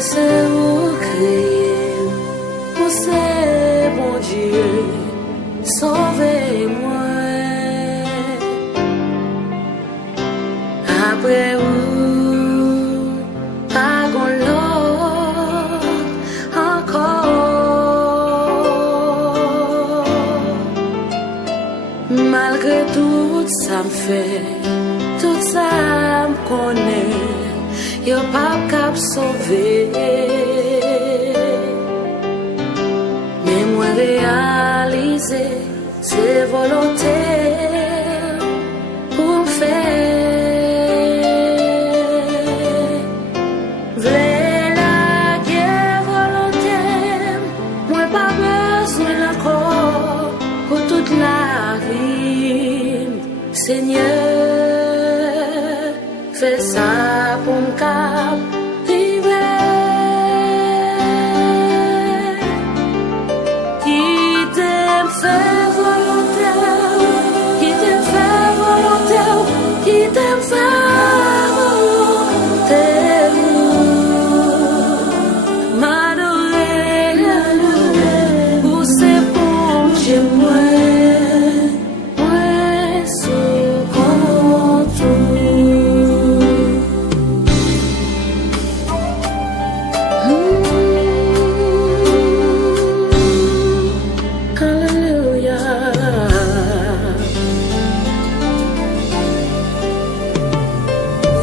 c'est vous créer, vous c'est mon Dieu, sauvez-moi. Après vous, pas qu'on l'autre encore. Malgré tout ça me fait, tout ça me connaît. Y'a pas qu'à sauver. Mais moi réaliser, c'est volontaire pour me faire. V'là la guerre volontaire, moi pas besoin encore pour toute la vie. Seigneur, fais ça pour me captiver. Qui t'aime fait volontaire, qui t'aime fait volontaire, qui t'aime fait volontaire. M'adorer, pour c'est bon Dieu moi, moi sous contrôle.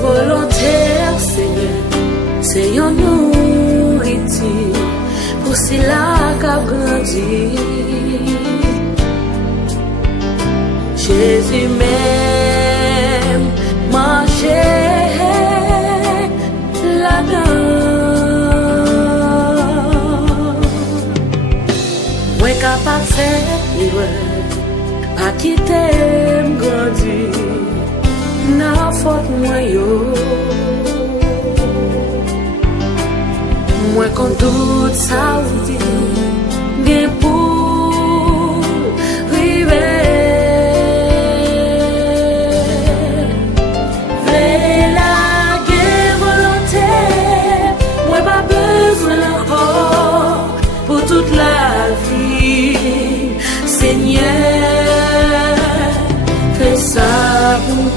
Volontaire, Seigneur, c'est une nourriture pour si la qu'a grandi. Jésus même manger là-dedans. Moi capable de faire, pas quitter m'grandir. Na faute moi yo, moi quand tout ça vous dit, bien pour river. V'là la guerre volontaire, moi pas besoin encore pour toute la vie. Seigneur, fais ça pour moi.